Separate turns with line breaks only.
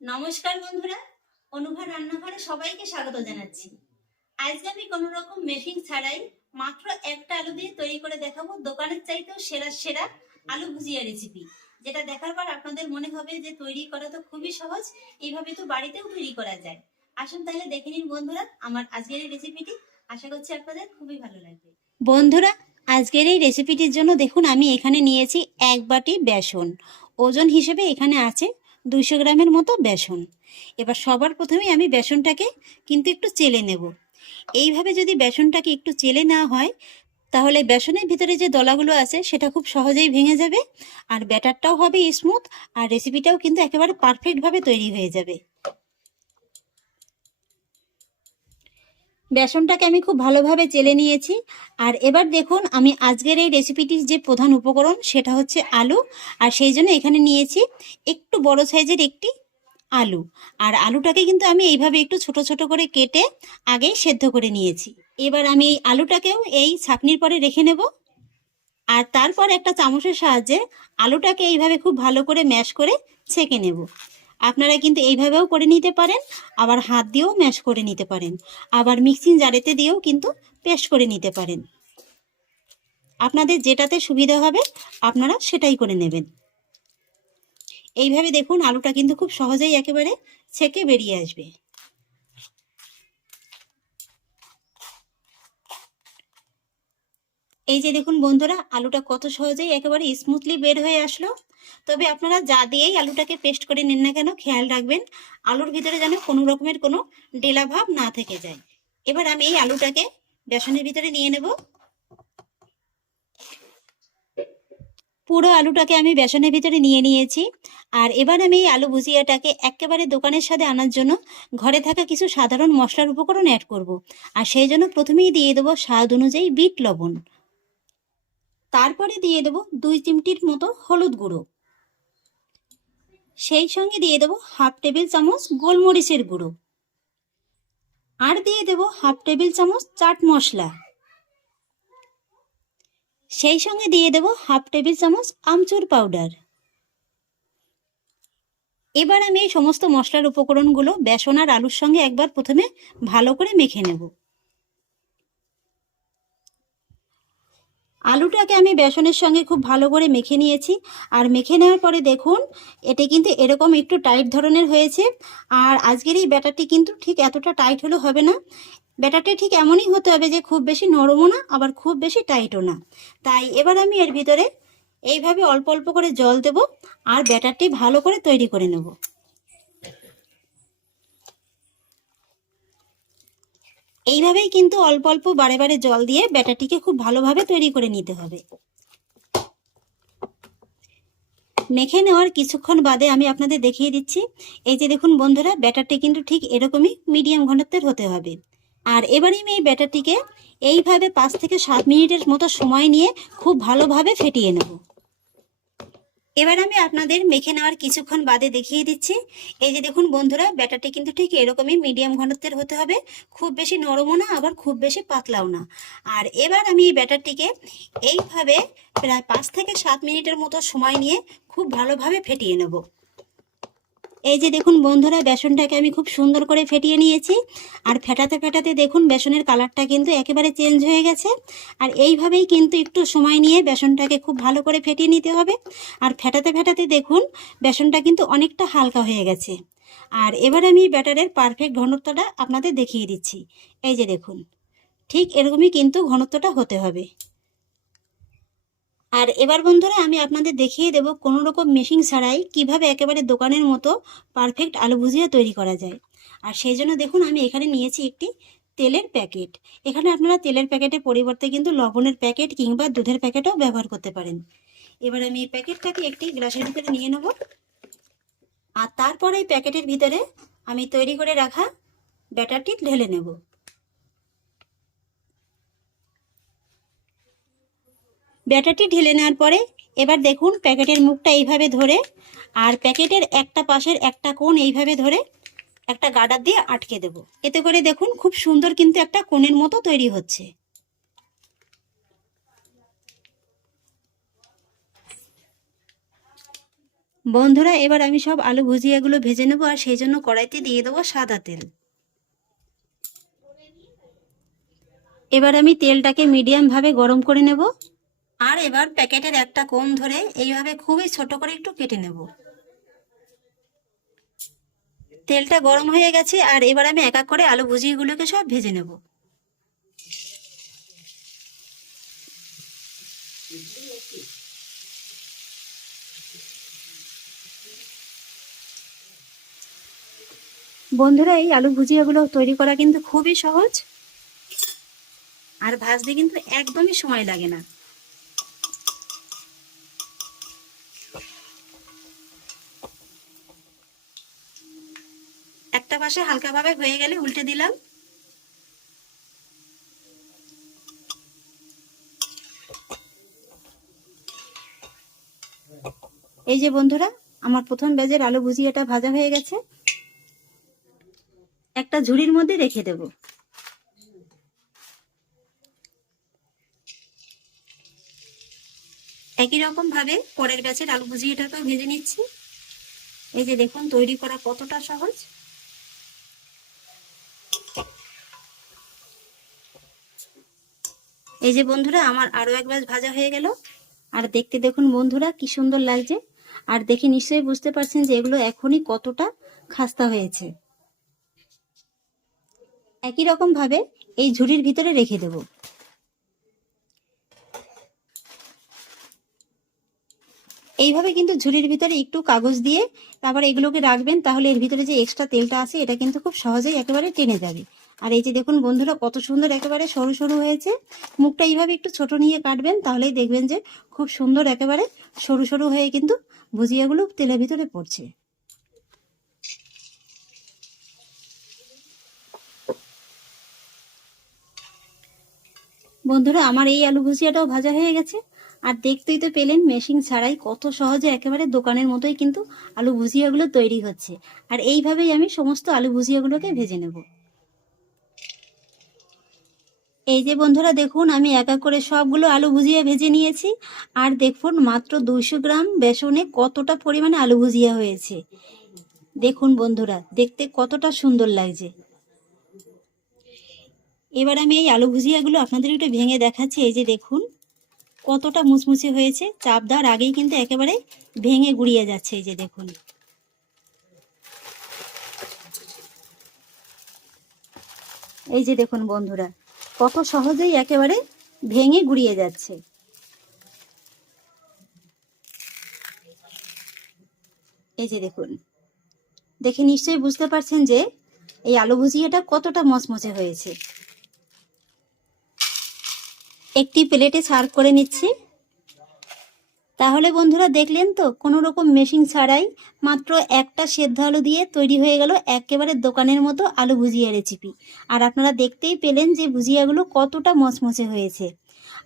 নমস্কার বন্ধুরা, অনুভা রান্নাঘরে সবাইকে স্বাগত জানাচ্ছি। আজকে আমি কোনো রকম মেশিন ছাড়াই মাত্র একটা আলু দিয়ে তৈরি করে দেখাবো। দোকানের চাইতেও সেরা সেরা আলু ভুজিয়া রেসিপি যেটা দেখার পর আপনাদের মনে হবে যে তৈরি করা তো খুবই সহজ, এইভাবে তো বাড়িতেও তৈরি করা যায়। আসুন তাহলে দেখে নিন বন্ধুরা, আমার আজকের এই রেসিপিটি আশা করছি আপনাদের খুবই ভালো লাগবে। বন্ধুরা, আজকের এই রেসিপিটির জন্য দেখুন, আমি এখানে নিয়েছি এক বাটি বেসন। ওজন হিসেবে এখানে আছে দুইশো গ্রামের মতো বেসন। এবার সবার প্রথমে আমি বেসনটাকে কিন্তু একটু চেলে নেব। এইভাবে যদি বেসনটাকে একটু চেলে নেওয়া হয়, তাহলে বেসনের ভিতরে যে দলাগুলো আছে, সেটা খুব সহজেই ভেঙে যাবে আর ব্যাটারটাও হবে স্মুথ আর রেসিপিটাও কিন্তু একেবারে পারফেক্টভাবে তৈরি হয়ে যাবে। বেসনটাকে আমি খুব ভালোভাবে চেলে নিয়েছি। আর এবার দেখুন, আমি আজকের এই রেসিপিটির যে প্রধান উপকরণ সেটা হচ্ছে আলু। আর সেই জন্য এখানে নিয়েছি একটু বড় সাইজের একটি আলু। আর আলুটাকে কিন্তু আমি এইভাবে একটু ছোট ছোট করে কেটে আগেই সেদ্ধ করে নিয়েছি। এবার আমি এই আলুটাকেও এই ছাকনির পরে রেখে নেব। আর তারপর একটা চামচের সাহায্যে আলুটাকে এইভাবে খুব ভালো করে ম্যাশ করে ছেঁকে নেব। আপনারা কিন্তু এইভাবেও করে নিতে পারেন, আবার হাত দিয়েও ম্যাশ করে নিতে পারেন। আবার মিক্সিং জারেতে দিয়েও কিন্তু পেস্ট করে নিতে পারেন। আপনাদের যেটাতে সুবিধা হবে, আপনারা সেটাই করে নেবেন। এইভাবে দেখুন, আলুটা কিন্তু খুব সহজেই একেবারে ছেঁকে বেরিয়ে আসবে। এই যে দেখুন বন্ধুরা, আলুটা কত সহজেই একেবারে স্মুথলি বের হয়ে আসলো। তবে আপনারা যা দিয়েই আলুটাকে পেস্ট করে নিন না কেন, খেয়াল রাখবেন, আলুর ভিতরে যেন কোনো রকমের কোনো ডেলা ভাব না থেকে যায়। এবার আমি এই আলুটাকে বেসনের ভিতরে নিয়ে নেব। পুরো আলুটাকে আমি বেসনের ভিতরে নিয়ে নিয়েছি। আর এবার আমি এই আলু ভুজিয়াটাকে একেবারে দোকানের সাথে আনার জন্য ঘরে থাকা কিছু সাধারণ মশলার উপকরণ অ্যাড করব। আর সেই জন্য প্রথমেই দিয়ে দেবো স্বাদ অনুযায়ী বিট লবণ। তারপরে দিয়ে দেবো দুই চিমটির মতো হলুদ গুঁড়ো। সেই সঙ্গে দিয়ে দেবো হাফ টেবিল চামচ গোলমরিচের গুঁড়ো। আর দিয়ে দেবো হাফ টেবিল চামচ চাট মশলা। সেই সঙ্গে দিয়ে দেবো হাফ টেবিল চামচ আমচুর পাউডার। এবার আমি এই সমস্ত মশলার উপকরণগুলো বেসন আর আলুর সঙ্গে একবার প্রথমে ভালো করে মেখে নেব। আলুটাকে আমি বেসনের সঙ্গে খুব ভালো করে মেখে নিয়েছি। আর মেখে নেওয়ার পরে দেখুন, এটি কিন্তু এরকম একটু টাইট ধরনের হয়েছে। আর আজকের এই ব্যাটারটি কিন্তু ঠিক এতটা টাইট হলে হবে না। ব্যাটারটি ঠিক এমনই হতে হবে যে খুব বেশি নরমও না, আবার খুব বেশি টাইটও না। তাই এবার আমি এর ভিতরে এইভাবে অল্প অল্প করে জল দেব আর ব্যাটারটি ভালো করে তৈরি করে নেব। এইভাবেই কিন্তু অল্প অল্প বারে বারে জল দিয়ে ব্যাটারটিকে খুব ভালোভাবে তৈরি করে নিতে হবে। মেখে নেওয়ার কিছুক্ষণ বাদে আমি আপনাদের দেখিয়ে দিচ্ছি। এই যে দেখুন বন্ধুরা, ব্যাটারটি কিন্তু ঠিক এরকমই মিডিয়াম ঘনত্বের হতে হবে। আর এবারে আমি এই ব্যাটারটিকে এইভাবে পাঁচ থেকে সাত মিনিটের মতো সময় নিয়ে খুব ভালোভাবে ফেটিয়ে নেব। এবার আমি আপনাদের মেখে নেওয়ার কিছুক্ষণ বাদে দেখিয়ে দিচ্ছি। এই যে দেখুন বন্ধুরা, ব্যাটারটি কিন্তু ঠিক এরকমই মিডিয়াম ঘনত্বের হতে হবে। খুব বেশি নরমও না, আবার খুব বেশি পাতলাও না। আর এবার আমি এই ব্যাটারটিকে এইভাবে প্রায় পাঁচ থেকে সাত মিনিটের মতো সময় নিয়ে খুব ভালোভাবে ফেটিয়ে নেব। এই যে দেখুন বন্ধুরা, বেসনটাকে আমি খুব সুন্দর করে ফেটিয়ে নিয়েছি। আর ফেটাতে ফেটাতে দেখুন বেসনের কালারটা কিন্তু একেবারে চেঞ্জ হয়ে গেছে। আর এইভাবেই কিন্তু একটু সময় নিয়ে বেসনটাকে খুব ভালো করে ফেটিয়ে নিতে হবে। আর ফেটাতে ফেটাতে দেখুন বেসনটা কিন্তু অনেকটা হালকা হয়ে গেছে। আর এবার আমি ব্যাটারের পারফেক্ট ঘনত্বটা আপনাদের দেখিয়ে দিচ্ছি। এই যে দেখুন, ঠিক এরকমই কিন্তু ঘনত্বটা হতে হবে। আর এবার বন্ধুরা আমি আপনাদের দেখিয়ে দেব কোনো রকম মেশিন ছাড়াই কীভাবে একেবারে দোকানের মতো পারফেক্ট আলু ভুজিয়া তৈরি করা যায়। আর সেই জন্য দেখুন, আমি এখানে নিয়েছি একটি তেলের প্যাকেট। এখানে আপনারা তেলের প্যাকেটের পরিবর্তে কিন্তু লবণের প্যাকেট কিংবা দুধের প্যাকেটও ব্যবহার করতে পারেন। এবার আমি এই প্যাকেটটাকে একটি গ্লাসের ভিতরে নিয়ে নেব। আর তারপরে এই প্যাকেটের ভিতরে আমি তৈরি করে রাখা ব্যাটারটি ঢেলে নেব। ব্যাটারটি ঢেলে নেওয়ার পরে এবার দেখুন প্যাকেটের মুখটা এইভাবে ধরে আর প্যাকেটের একটা পাশের একটা কোণ এইভাবে ধরে একটা গার্ডার দিয়ে আটকে দেব। এতে করে দেখুন খুব সুন্দর কিন্তু একটা কোণের মতো তৈরি হচ্ছে। বন্ধুরা, এবার আমি সব আলু ভুজিয়াগুলো ভেজে নেব আর সেই জন্য কড়াইতে দিয়ে দেবো সাদা তেল। এবার আমি তেলটাকে মিডিয়াম ভাবে গরম করে নেব। আর এবার প্যাকেটের একটা কোণ ধরে এইভাবে খুবই ছোট করে একটু কেটে নেব। তেলটা গরম হয়ে গেছে আর এবার আমি এক এক করে আলু ভুজিয়াগুলোকে সব ভেজে নেব। বন্ধুরা, এই আলু ভুজিয়াগুলো তৈরি করা কিন্তু খুবই সহজ। আর ভাজতে কিন্তু একদমই সময় লাগে না। একটা পাশে হালকাভাবে হয়ে গেলে উল্টে দিলাম। এই যে বন্ধুরা, আমার প্রথম ব্যাজের আলু ভুজিয়াটা ভাজা হয়ে গেছে। একটা ঝুড়ির মধ্যে রেখে দেব। একই রকম ভাবে পরের ব্যাচের আলু ভুজিয়াটাকেও ভেজে নিচ্ছি। এই যে দেখুন, তৈরি করা কতটা সহজ। এই যে বন্ধুরা, আমার আরও এক ব্যাচ ভাজা হয়ে গেল। আর দেখতে দেখুন বন্ধুরা, কি সুন্দর লাগছে। আর দেখে নিশ্চয়ই বুঝতে পারছেন যে এগুলো এখনই কতটা খাস্তা হয়েছে। একই রকম ভাবে এই ঝুড়ির ভিতরে রেখে দেব। এইভাবে কিন্তু ঝুড়ির ভিতরে একটু কাগজ দিয়ে তারপরে এগুলোকে রাখবেন, তাহলে এর ভিতরে যে এক্সট্রা তেলটা আছে, এটা কিন্তু খুব সহজেই একেবারে টেনে যাবে। আর এই যে দেখুন বন্ধুরা, কত সুন্দর একেবারে সরু সরু হয়েছে। মুখটা এইভাবে একটু ছোট নিয়ে কাটবেন, তাহলেই দেখবেন যে খুব সুন্দর একেবারে সরু সরু হয়ে কিন্তু ভুজিয়াগুলো তেলের ভিতরে পড়ছে। বন্ধুরা, আমার এই আলু ভুজিয়াটাও ভাজা হয়ে গেছে। আর দেখতেই তো পেলেন, মেশিন ছাড়াই কত সহজে একেবারে দোকানের মতোই কিন্তু আলু ভুজিয়াগুলো তৈরি হচ্ছে। আর এইভাবেই আমি সমস্ত আলু ভুজিয়াগুলোকে ভেজে নেব। এই যে বন্ধুরা দেখুন, আমি এক এক করে সবগুলো আলু ভুজিয়া ভেজে নিয়েছি। আর দেখুন, মাত্র দুইশো গ্রাম বেসনে কতটা পরিমাণে আলু ভুজিয়া হয়েছে। দেখুন বন্ধুরা, দেখতে কতটা সুন্দর লাগছে। এবার আমি এই আলু ভুজিয়াগুলো আপনাদের একটু ভেঙে দেখাচ্ছি। এই যে দেখুন, কতটা মুচমুচে হয়েছে। চাপ দেওয়ার আগেই কিন্তু একেবারে ভেঙে গুড়িয়ে যাচ্ছে। এই যে দেখুন। এই যে দেখুন বন্ধুরা কত সহজেই একেবারে ভেঙে গুড়িয়ে যাচ্ছে। এই যে দেখুন, দেখে নিশ্চয়ই বুঝতে পারছেন যে এই আলু ভুজিয়াটা কতটা মচমচে হয়েছে। একটি প্লেটে সার্ভ করে নিচ্ছি। তাহলে বন্ধুরা দেখলেন তো কোনো রকম মেশিন ছাড়াই মাত্র একটা সেদ্ধ আলু দিয়ে তৈরি হয়ে গেল একেবারে দোকানের মতো আলু ভুজিয়া রেসিপি আর আপনারা দেখতেই পেলেন যে ভুজিয়াগুলো কতটা মচমচে হয়েছে।